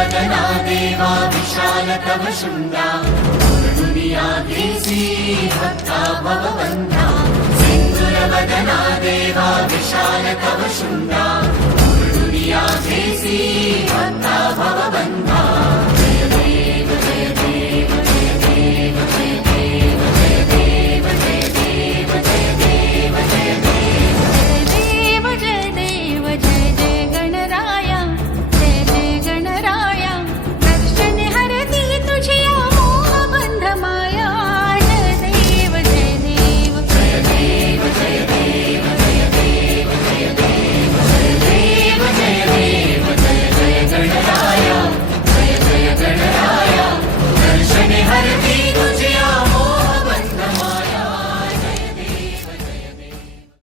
सिंदूरवदना देवा विशाल तव शुण्डा दुनिया देसी भक्ता भवबन्धा सिंदूरवदना देवा विशाल तव शुण्डा